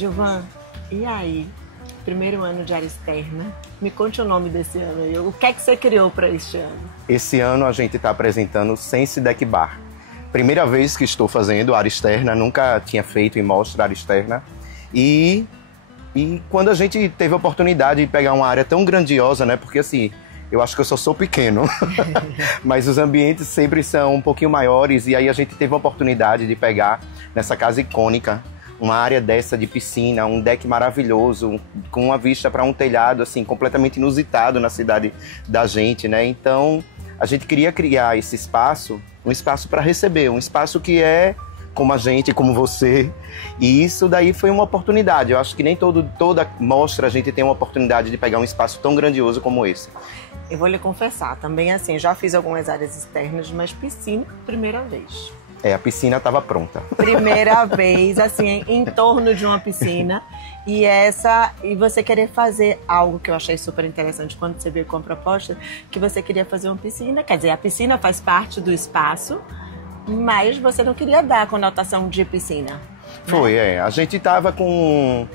Gilvan, e aí? Primeiro ano de área externa. Me conte o nome desse ano aí. O que é que você criou para este ano? Esse ano a gente está apresentando Sense Deck Bar. Primeira vez que estou fazendo área externa, nunca tinha feito em mostra área externa. E quando a gente teve a oportunidade de pegar uma área tão grandiosa, né? Porque assim, eu acho que eu só sou pequeno, mas os ambientes sempre são um pouquinho maiores. E aí a gente teve a oportunidade de pegar nessa casa icônica uma área dessa de piscina, um deck maravilhoso, com uma vista para um telhado assim completamente inusitado na cidade da gente, né? Então a gente queria criar esse espaço, um espaço para receber, um espaço que é como a gente, como você. E isso daí foi uma oportunidade. Eu acho que nem toda mostra a gente tem uma oportunidade de pegar um espaço tão grandioso como esse. Eu vou lhe confessar, também assim, já fiz algumas áreas externas, mas piscina, primeira vez. A piscina estava pronta. Primeira vez, assim, em torno de uma piscina. E você querer fazer algo que eu achei super interessante quando você veio com a proposta, que você queria fazer uma piscina. Quer dizer, a piscina faz parte do espaço, mas você não queria dar a conotação de piscina. Foi, né? A gente estava com...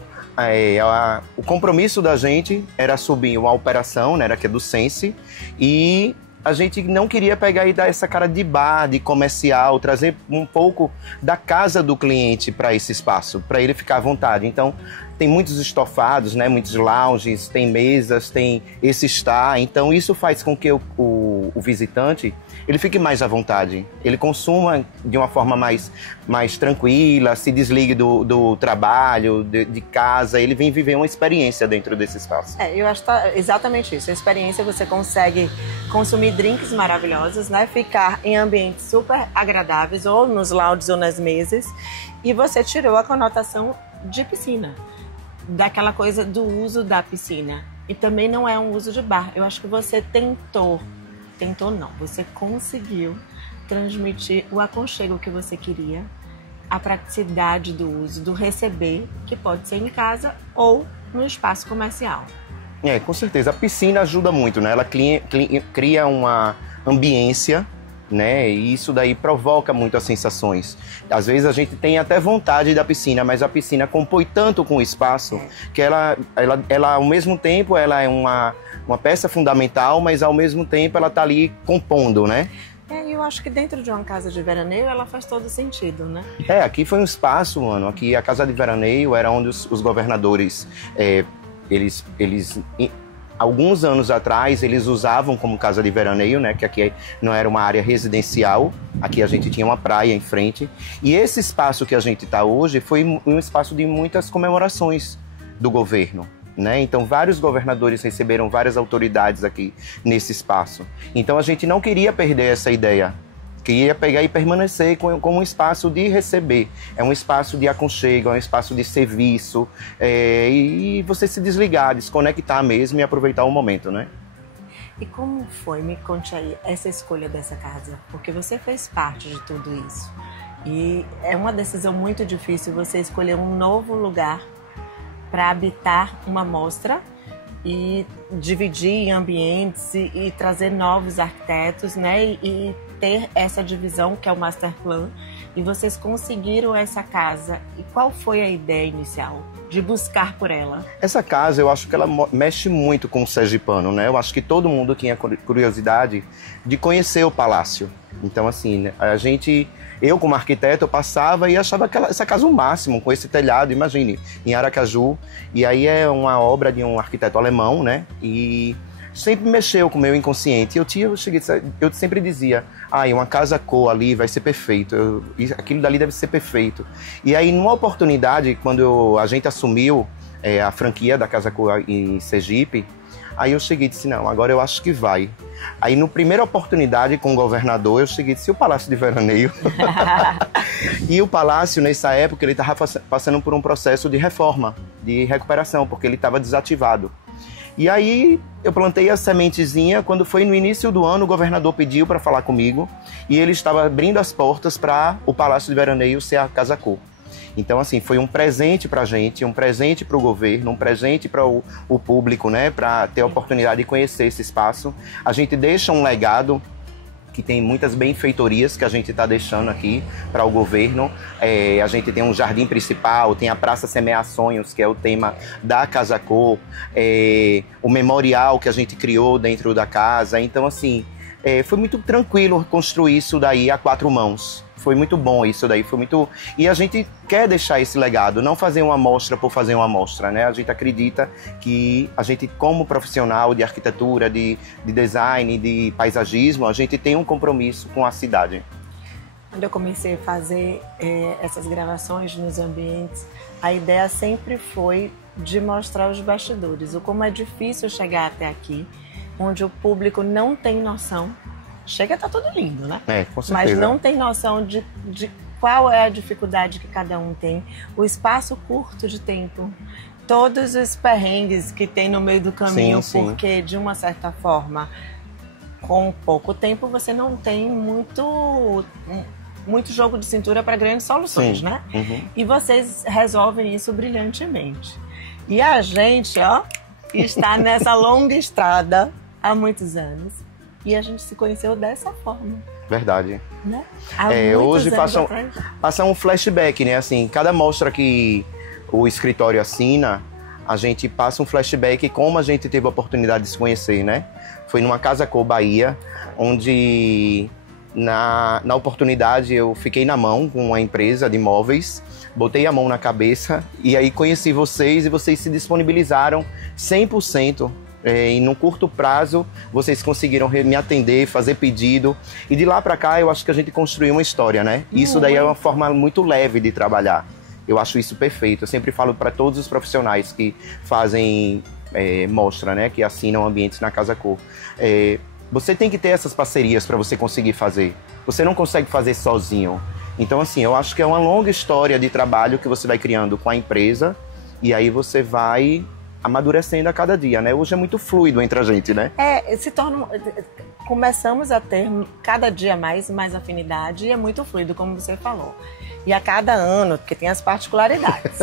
o compromisso da gente era subir uma operação, né, que é do Sense, e a gente não queria pegar e dar essa cara de bar, de comercial, trazer um pouco da casa do cliente para esse espaço, para ele ficar à vontade. Então, tem muitos estofados, né? Muitos lounges, tem mesas, tem esse estar. Então, isso faz com que o visitante ele fique mais à vontade. Ele consuma de uma forma mais tranquila, se desligue do trabalho, de casa. Ele vem viver uma experiência dentro desse espaço. Eu acho que tá exatamente isso. A experiência, você consegue consumir drinks maravilhosos, né? Ficar em ambientes super agradáveis, ou nos lounges ou nas mesas. E você tirou a conotação de piscina, daquela coisa do uso da piscina. E também não é um uso de bar. Eu acho que você tentou não, você conseguiu transmitir o aconchego que você queria, a praticidade do uso, do receber, que pode ser em casa ou no espaço comercial. Com certeza. A piscina ajuda muito, né? Ela cria uma ambiência, né? E isso daí provoca muito as sensações. Às vezes a gente tem até vontade da piscina, mas a piscina compõe tanto com o espaço que ela ao mesmo tempo ela é uma peça fundamental, mas ao mesmo tempo ela está ali compondo, né? Eu acho que dentro de uma casa de veraneio ela faz todo sentido, né? Aqui foi um espaço, mano. Aqui a casa de veraneio era onde os governadores, eles alguns anos atrás, eles usavam como casa de veraneio, né? Que aqui não era uma área residencial. Aqui a gente tinha uma praia em frente. E esse espaço que a gente está hoje foi um espaço de muitas comemorações do governo, né? Então, vários governadores receberam várias autoridades aqui nesse espaço. Então, a gente não queria perder essa ideia. Queria pegar e permanecer como um espaço de receber. É um espaço de aconchego, é um espaço de serviço. E você se desligar, desconectar mesmo e aproveitar o momento, né? E como foi, me conte aí, essa escolha dessa casa? Porque você fez parte de tudo isso. E é uma decisão muito difícil você escolher um novo lugar para habitar uma mostra e dividir em ambientes e trazer novos arquitetos, né? E ter essa divisão que é o master plan. E vocês conseguiram essa casa. E qual foi a ideia inicial de buscar por ela? Essa casa, eu acho que ela mexe muito com o sergipano, né? Eu acho que todo mundo tinha curiosidade de conhecer o palácio. Então, assim, eu como arquiteto, eu passava e achava essa casa o máximo, com esse telhado, imagine, em Aracaju. E aí é uma obra de um arquiteto alemão, né? E sempre mexeu com o meu inconsciente. Eu sempre dizia, uma casa cor ali vai ser perfeito, aquilo dali deve ser perfeito. E aí, numa oportunidade, quando a gente assumiu a franquia da Casa Cor em Sergipe, aí eu cheguei e disse, não, agora eu acho que vai. Aí, na primeira oportunidade com o governador, eu cheguei e disse, o Palácio de Veraneio? E o Palácio, nessa época, ele estava passando por um processo de reforma, de recuperação, porque ele estava desativado. E aí, eu plantei a sementezinha. Quando foi no início do ano, o governador pediu para falar comigo e ele estava abrindo as portas para o Palácio de Veraneio ser a Casa Cor. Então, assim, foi um presente para a gente, um presente para o governo, um presente para o público, né? Para ter a oportunidade de conhecer esse espaço. A gente deixa um legado que tem muitas benfeitorias que a gente está deixando aqui para o governo. A gente tem um jardim principal, tem a Praça Semear Sonhos, que é o tema da Casa Cor, o memorial que a gente criou dentro da casa. Então, assim, foi muito tranquilo construir isso daí a 4 mãos. Foi muito bom isso daí, foi muito... E a gente quer deixar esse legado, não fazer uma amostra por fazer uma amostra, né? A gente acredita que a gente, como profissional de arquitetura, de design, de paisagismo, a gente tem um compromisso com a cidade. Quando eu comecei a fazer essas gravações nos ambientes, a ideia sempre foi de mostrar os bastidores, o como é difícil chegar até aqui, onde o público não tem noção. Chega, tá tudo lindo, né? Com certeza. Mas não tem noção de qual é a dificuldade que cada um tem, o espaço curto de tempo, todos os perrengues que tem no meio do caminho, sim. Porque, de uma certa forma, com pouco tempo, você não tem muito jogo de cintura para grandes soluções, sim. Né? Uhum. E vocês resolvem isso brilhantemente. E a gente, está nessa longa estrada há muitos anos. E a gente se conheceu dessa forma. Verdade. Né? Hoje passa um flashback, né? Assim, cada mostra que o escritório assina, a gente passa um flashback como a gente teve a oportunidade de se conhecer, né? Foi numa Casa Cor Bahia, onde na oportunidade eu fiquei na mão com uma empresa de móveis, botei a mão na cabeça e aí conheci vocês e vocês se disponibilizaram 100%. E num curto prazo, vocês conseguiram me atender, fazer pedido. E de lá para cá, eu acho que a gente construiu uma história, né? Isso daí é uma forma muito leve de trabalhar. Eu acho isso perfeito. Eu sempre falo para todos os profissionais que fazem mostra, né? Que assinam ambientes na Casa Cor. Você tem que ter essas parcerias para você conseguir fazer. Você não consegue fazer sozinho. Então, assim, eu acho que é uma longa história de trabalho que você vai criando com a empresa. E aí você vai amadurecendo a cada dia, né? Hoje é muito fluido entre a gente, né? Começamos a ter cada dia mais afinidade e é muito fluido, como você falou. E a cada ano, porque tem as particularidades.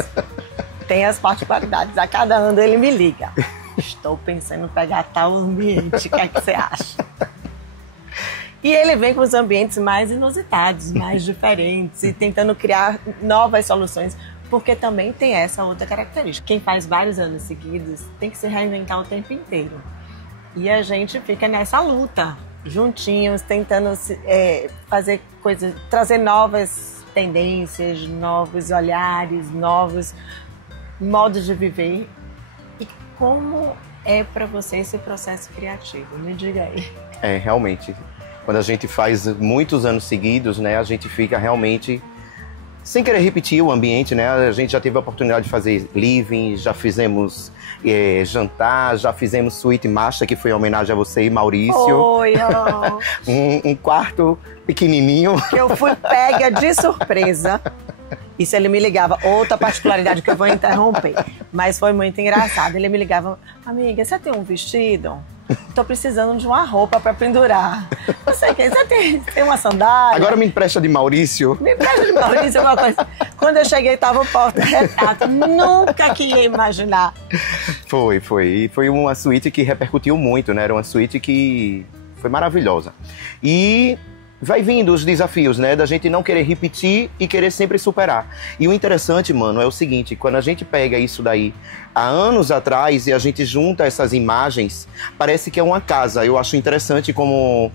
A cada ano ele me liga. Estou pensando em pegar tal ambiente, o que é que você acha? E ele vem com os ambientes mais inusitados, mais diferentes e tentando criar novas soluções. Porque também tem essa outra característica. Quem faz vários anos seguidos tem que se reinventar o tempo inteiro. E a gente fica nessa luta, juntinhos, tentando fazer coisas, trazer novas tendências, novos olhares, novos modos de viver. E como é para você esse processo criativo? Me diga aí. Realmente. Quando a gente faz muitos anos seguidos, né, a gente fica realmente... Sem querer repetir o ambiente, né? A gente já teve a oportunidade de fazer living, já fizemos jantar, já fizemos suíte master, que foi em homenagem a você e Maurício. Oi, um quarto pequenininho. Que eu fui pega de surpresa. Isso ele me ligava, outra particularidade que eu vou interromper. Mas foi muito engraçado. Ele me ligava, amiga, você tem um vestido? Tô precisando de uma roupa pra pendurar. Você tem uma sandália? Uma me empresta de Maurício. Me empresta de Maurício, alguma coisa. Quando eu cheguei, tava o porta-retrato. Nunca que ia imaginar. Foi. E foi uma suíte que repercutiu muito, né? Era uma suíte que foi maravilhosa. E vai vindo os desafios, né? Da gente não querer repetir e querer sempre superar. E o interessante, mano, é o seguinte, quando a gente pega isso daí há anos atrás e a gente junta essas imagens, parece que é uma casa. Eu acho interessante como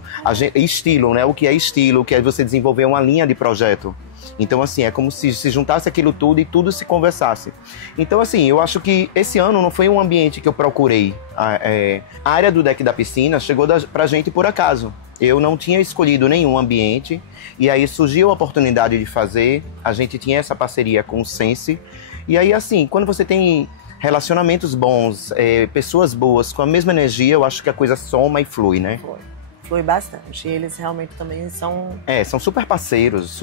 estilo, né? O que é estilo, o que é você desenvolver uma linha de projeto. Então, assim, é como se juntasse aquilo tudo e tudo se conversasse. Então, assim, eu acho que esse ano não foi um ambiente que eu procurei. A área do deck da piscina chegou pra gente por acaso. Eu não tinha escolhido nenhum ambiente e aí surgiu a oportunidade de fazer. A gente tinha essa parceria com o Sense. E aí, assim, quando você tem relacionamentos bons, pessoas boas, com a mesma energia, eu acho que a coisa soma e flui, né? Flui bastante. E eles realmente também são... são super parceiros,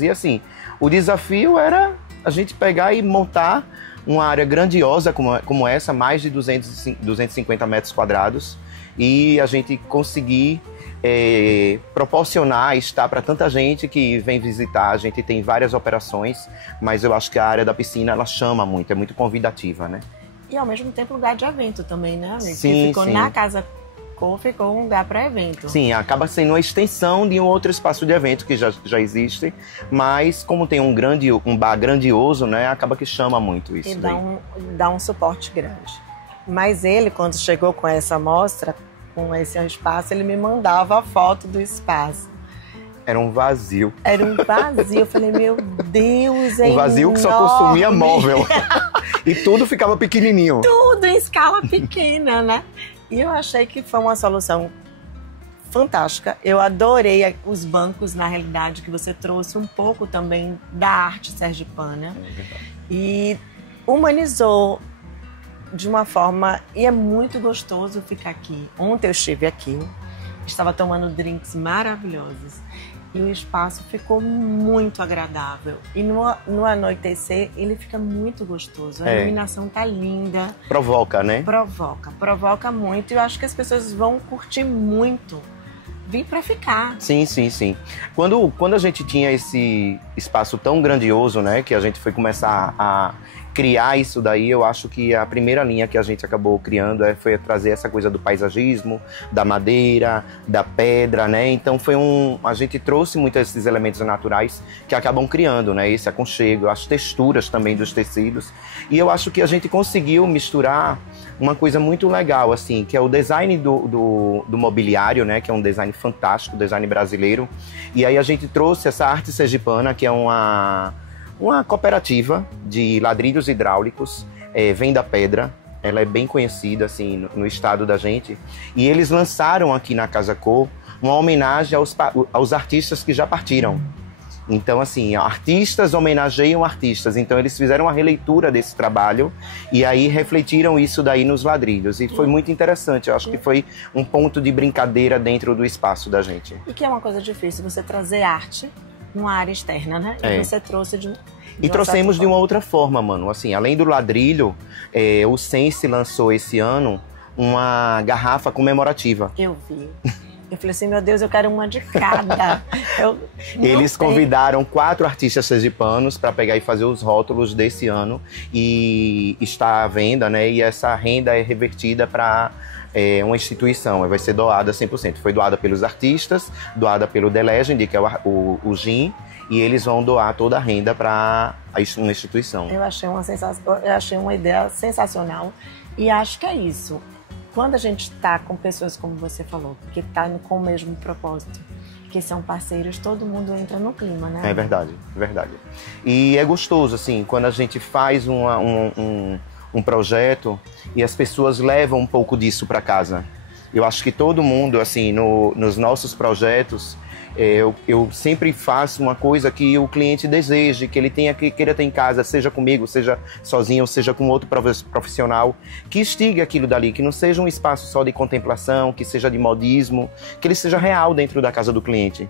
E assim, o desafio era a gente pegar e montar uma área grandiosa como essa, mais de 250 metros quadrados, e a gente conseguir proporcionar estar para tanta gente que vem visitar. A gente tem várias operações, mas eu acho que a área da piscina, ela chama muito, é muito convidativa, né? E ao mesmo tempo lugar de evento também, né, amigo? Sim, que ficou sim. na Casa ficou um lugar para evento. Sim, acaba sendo uma extensão de um outro espaço de evento que já existe, mas como tem um bar grandioso, né, acaba que chama muito isso. E dá um suporte grande. Mas ele, quando chegou com essa mostra, com esse espaço, ele me mandava a foto do espaço. Era um vazio. Era um vazio. Eu falei, meu Deus, é um vazio enorme. Que só consumia móvel. E tudo ficava pequenininho. Tudo em escala pequena, né? E eu achei que foi uma solução fantástica. Eu adorei os bancos, na realidade, que você trouxe um pouco também da arte sergipana. E humanizou de uma forma... E é muito gostoso ficar aqui. Ontem eu estive aqui, estava tomando drinks maravilhosos. E o espaço ficou muito agradável. E no anoitecer, ele fica muito gostoso. A iluminação tá linda. Provoca, né? Provoca muito. E eu acho que as pessoas vão curtir muito. Vir para ficar. Sim. Quando a gente tinha esse espaço tão grandioso, né? Que a gente foi começar a criar isso daí, eu acho que a primeira linha que a gente acabou criando foi trazer essa coisa do paisagismo, da madeira, da pedra, né? Então a gente trouxe muitos desses elementos naturais que acabam criando, né? Esse aconchego, as texturas também dos tecidos. E eu acho que a gente conseguiu misturar uma coisa muito legal, assim, que é o design do mobiliário, né? Que é um design fantástico, design brasileiro. E aí a gente trouxe essa arte sergipana, que é uma cooperativa de ladrilhos hidráulicos, vem da pedra, ela é bem conhecida assim, no estado da gente, e eles lançaram aqui na Casa Cor uma homenagem aos artistas que já partiram. Então, assim, artistas homenageiam artistas, então eles fizeram uma releitura desse trabalho e aí refletiram isso daí nos ladrilhos, e foi muito interessante. Eu acho que foi um ponto de brincadeira dentro do espaço da gente. E que é uma coisa difícil, você trazer arte numa área externa, né? E você trouxe e trouxemos de uma outra forma, mano. Assim, além do ladrilho, o Sense lançou esse ano uma garrafa comemorativa. Eu vi. Eu falei assim, meu Deus, eu quero uma de cada. Eles convidaram 4 artistas sergipanos para pegar e fazer os rótulos desse ano. E está à venda, né? E essa renda é revertida para uma instituição. Vai ser doada 100%. Foi doada pelos artistas, doada pelo The Legend, que é o GIM. E eles vão doar toda a renda para uma instituição. Eu achei uma ideia sensacional. E acho que é isso. Quando a gente está com pessoas, como você falou, que está com o mesmo propósito, que são parceiros, todo mundo entra no clima, né? É verdade. E é gostoso, assim, quando a gente faz um projeto e as pessoas levam um pouco disso para casa. Eu acho que todo mundo, assim, nos nossos projetos, eu sempre faço uma coisa que o cliente deseje, que ele queira ter em casa, seja comigo, seja sozinho, ou seja com outro profissional, que instigue aquilo dali, que não seja um espaço só de contemplação, que seja de modismo, que ele seja real dentro da casa do cliente.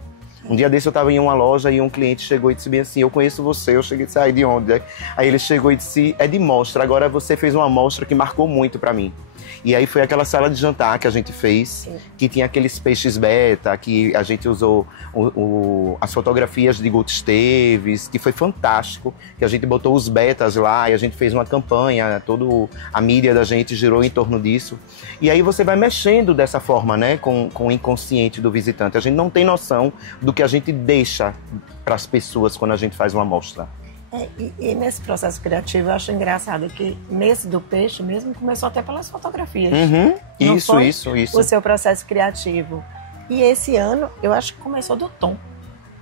Um dia desse eu estava em uma loja e um cliente chegou e disse bem assim, eu conheço você, eu cheguei e disse, de onde? Aí ele chegou e disse, é de mostra, agora você fez uma mostra que marcou muito para mim. E aí foi aquela sala de jantar que a gente fez, que tinha aqueles peixes beta, que a gente usou as fotografias de Guto Esteves, que foi fantástico, que a gente botou os betas lá e a gente fez uma campanha, toda a mídia da gente girou em torno disso. E aí você vai mexendo dessa forma, né, com o inconsciente do visitante. A gente não tem noção do que a gente deixa para as pessoas quando a gente faz uma amostra. E nesse processo criativo, eu acho engraçado que nesse do peixe mesmo começou até pelas fotografias. Isso. O seu processo criativo. E esse ano, eu acho que começou do tom.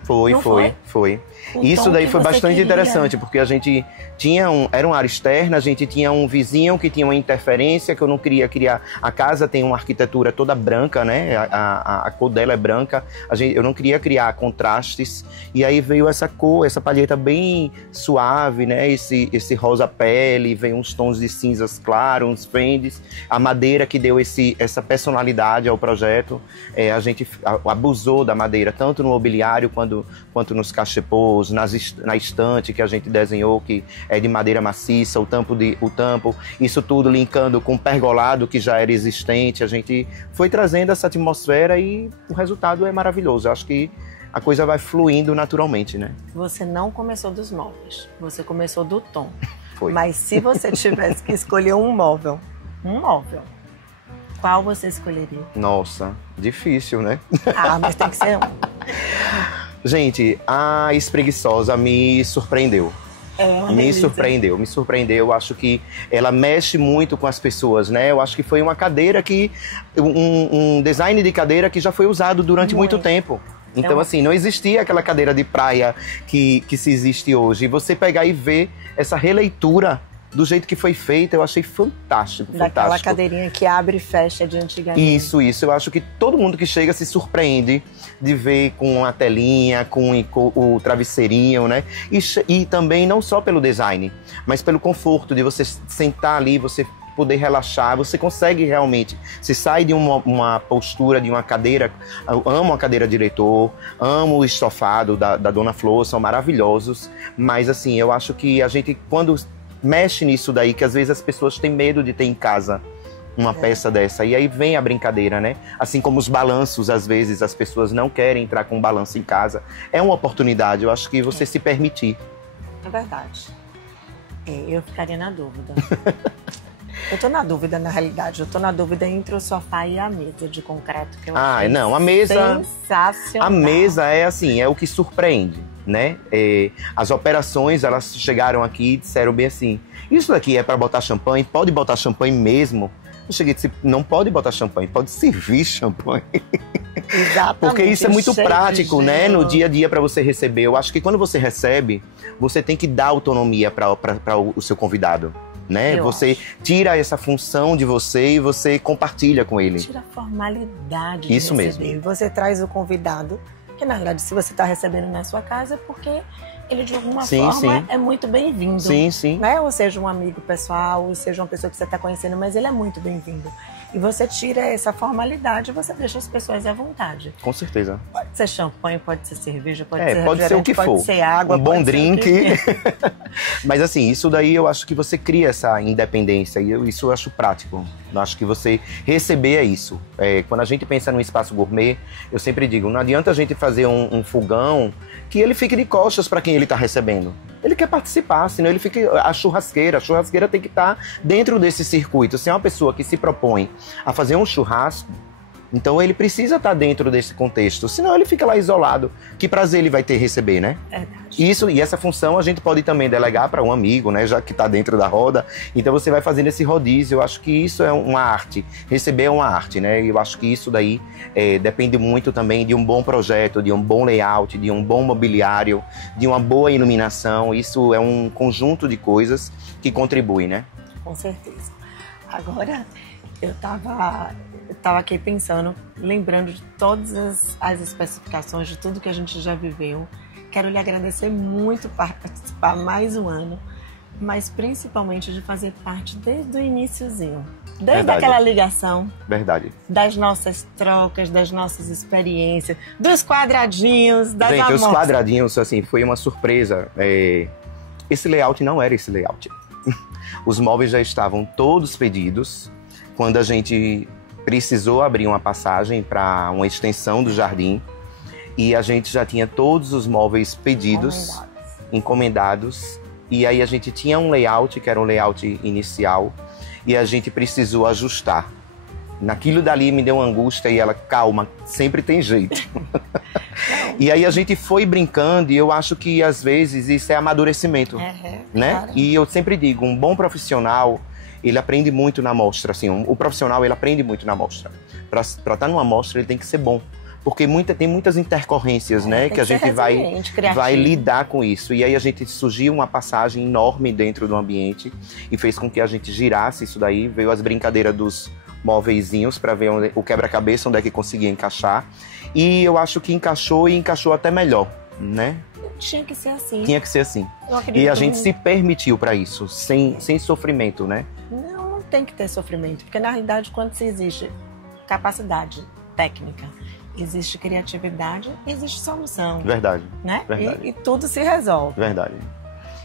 Foi. Isso daí foi bastante interessante, porque a gente era uma área externa, a gente tinha um vizinho que tinha uma interferência, que eu não queria criar. A casa tem uma arquitetura toda branca, né? A cor dela é branca. Eu não queria criar contrastes. E aí veio essa cor, essa palheta bem suave, né? Esse rosa pele, veio uns tons de cinzas claros, uns verdes. A madeira que deu essa personalidade ao projeto. A gente abusou da madeira, tanto no mobiliário quanto nos cachepôs, na estante que a gente desenhou, que é de madeira maciça, o tampo, isso tudo linkando com o pergolado que já era existente. A gente foi trazendo essa atmosfera e o resultado é maravilhoso. Eu acho que a coisa vai fluindo naturalmente, né? Você não começou dos móveis, você começou do tom. Foi. Mas se você tivesse que escolher um móvel, qual você escolheria? Nossa, difícil, né? Ah, mas tem que ser um. Gente, a espreguiçosa me surpreendeu. Me surpreendeu. Acho que ela mexe muito com as pessoas, né? Eu acho que foi uma cadeira que... Um design de cadeira que já foi usado durante muito tempo. Então, assim, não existia aquela cadeira de praia que se existe hoje. E você pegar e ver essa releitura do jeito que foi feita, eu achei fantástico. Daquela cadeirinha que abre e fecha de antigamente. Isso. Eu acho que todo mundo que chega se surpreende de ver com a telinha, com o travesseirinho, né? E também não só pelo design, mas pelo conforto de você sentar ali, você poder relaxar, você consegue realmente, você sai de uma postura de uma cadeira. Eu amo a cadeira diretor, amo o estofado da Dona Flor, são maravilhosos, mas assim, eu acho que a gente, quando mexe nisso daí, que às vezes as pessoas têm medo de ter em casa uma peça dessa, e aí vem a brincadeira, né? Assim como os balanços, às vezes as pessoas não querem entrar com um balanço em casa, é uma oportunidade, eu acho que você se permitir. É verdade. Eu ficaria na dúvida. Eu tô na dúvida, na realidade. Eu tô na dúvida entre o sofá e a mesa de concreto, que eu achei não, a mesa... sensacional. A mesa é assim, é o que surpreende, né? As operações, elas chegaram aqui e disseram bem assim, isso daqui é para botar champanhe? Pode botar champanhe mesmo? Eu cheguei e disse, não pode botar champanhe, pode servir champanhe. Exatamente. Porque isso é muito prático, né? No dia a dia para você receber. Eu acho que quando você recebe, você tem que dar autonomia para o seu convidado. Né? Você tira essa função de você e você compartilha com ele. Tira a formalidade de Isso receber. mesmo. Você traz o convidado, que na verdade, se você está recebendo na sua casa, é porque ele de alguma forma é muito bem-vindo. Sim. Né? Ou seja, um amigo pessoal, ou seja, uma pessoa que você está conhecendo, mas ele é muito bem-vindo. E você tira essa formalidade e você deixa as pessoas à vontade. Com certeza. Pode ser champanhe, pode ser cerveja, pode ser pode ser o que for. Pode ser água, um bom drink. Mas assim, isso daí eu acho que você cria essa independência e isso eu acho prático. Eu acho que você receber é isso. Quando a gente pensa num espaço gourmet, eu sempre digo, não adianta a gente fazer um fogão que ele fique de costas para quem ele está recebendo. Ele quer participar, senão ele fica... A churrasqueira tem que estar dentro desse circuito. Se é uma pessoa que se propõe a fazer um churrasco, então ele precisa estar dentro desse contexto, senão ele fica lá isolado. Que prazer ele vai ter receber, né? E essa função a gente pode também delegar para um amigo, né? Já que está dentro da roda. Então você vai fazendo esse rodízio. Eu acho que isso é uma arte. Receber é uma arte, né? Eu acho que isso daí depende muito também de um bom projeto, de um bom layout, de um bom mobiliário, de uma boa iluminação. Isso é um conjunto de coisas que contribui, né? Com certeza. Agora, eu tava aqui pensando, lembrando de todas as especificações, de tudo que a gente já viveu. Quero lhe agradecer muito por participar mais um ano, mas principalmente de fazer parte desde o iniciozinho. Desde aquela ligação. Verdade. Das nossas trocas, das nossas experiências, dos quadradinhos, das amostras. Gente, os quadradinhos, assim, foi uma surpresa. Esse layout não era esse layout. Os móveis já estavam todos pedidos. Quando a gente precisou abrir uma passagem para uma extensão do jardim, e a gente já tinha todos os móveis pedidos, encomendados, e aí a gente tinha um layout, que era um layout inicial, e a gente precisou ajustar. Naquilo dali me deu uma angústia e ela, calma, sempre tem jeito. E aí a gente foi brincando e eu acho que às vezes isso é amadurecimento, né? Claro. E eu sempre digo, um bom profissional, ele aprende muito na amostra, assim, o profissional ele aprende muito na amostra. Para estar numa amostra ele tem que ser bom, porque tem muitas intercorrências, né, que a gente vai lidar com isso. E aí a gente surgiu uma passagem enorme dentro do ambiente e fez com que a gente girasse isso daí, veio as brincadeiras dos móveizinhos para ver o quebra-cabeça, onde é que conseguia encaixar. E eu acho que encaixou e encaixou até melhor, né? Tinha que ser assim. Tinha que ser assim. E a gente se permitiu para isso, sem sofrimento, né? Não tem que ter sofrimento, porque na realidade quando se existe capacidade técnica, existe criatividade, existe solução. Verdade. Né? Verdade. E tudo se resolve. Verdade.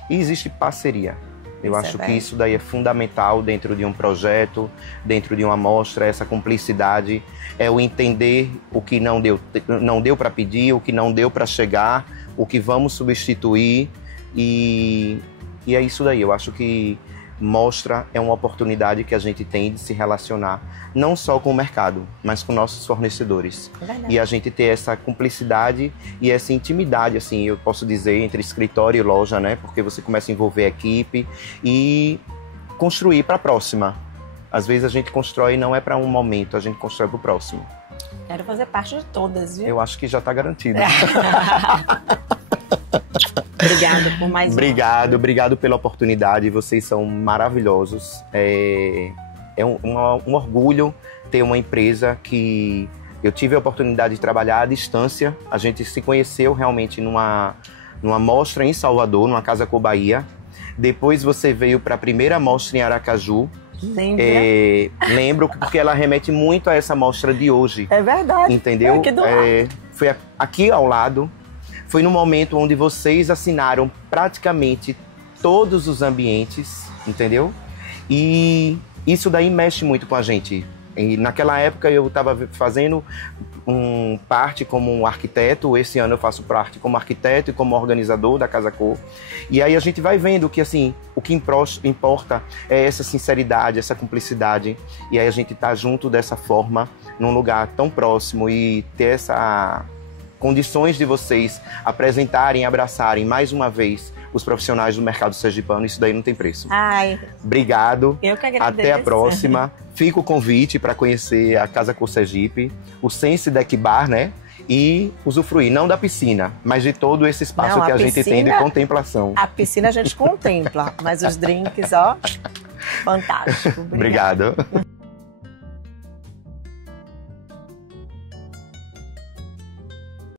E existe parceria. Eu acho que isso daí é fundamental dentro de um projeto, dentro de uma amostra, essa cumplicidade, é o entender o que não deu para pedir, o que não deu para chegar, o que vamos substituir e é isso daí. Eu acho que mostra, é uma oportunidade que a gente tem de se relacionar não só com o mercado, mas com nossos fornecedores. Verdade. E a gente ter essa cumplicidade e essa intimidade, assim, eu posso dizer, entre escritório e loja, né? Porque você começa a envolver a equipe e construir para a próxima. Às vezes a gente constrói não é para um momento, a gente constrói para o próximo. Quero fazer parte de todas, viu? Eu acho que já está garantido. Obrigada por mais Obrigado pela oportunidade. Vocês são maravilhosos. É um orgulho ter uma empresa que eu tive a oportunidade de trabalhar à distância. A gente se conheceu realmente numa mostra em Salvador, numa Casa Cor Bahia. Depois você veio para a primeira mostra em Aracaju. Lembro porque ela remete muito a essa mostra de hoje. É verdade. Entendeu? Foi aqui do lado. Foi aqui ao lado. Foi no momento onde vocês assinaram praticamente todos os ambientes, entendeu? E isso daí mexe muito com a gente. E naquela época eu estava fazendo parte como arquiteto, esse ano eu faço parte como arquiteto e como organizador da Casa Cor. E aí a gente vai vendo que assim, o que importa é essa sinceridade, essa cumplicidade. E aí a gente tá junto dessa forma, num lugar tão próximo e ter essa condições de vocês apresentarem, abraçarem mais uma vez os profissionais do mercado sergipano, isso daí não tem preço. Ai, obrigado. eu que agradeço. Até a próxima. Fica o convite para conhecer a Casa Cor Sergipe, o Sense Deck Bar, né? E usufruir, não da piscina, mas de todo esse espaço que a gente tem de contemplação. A piscina a gente contempla, mas os drinks, ó, fantástico. Obrigado.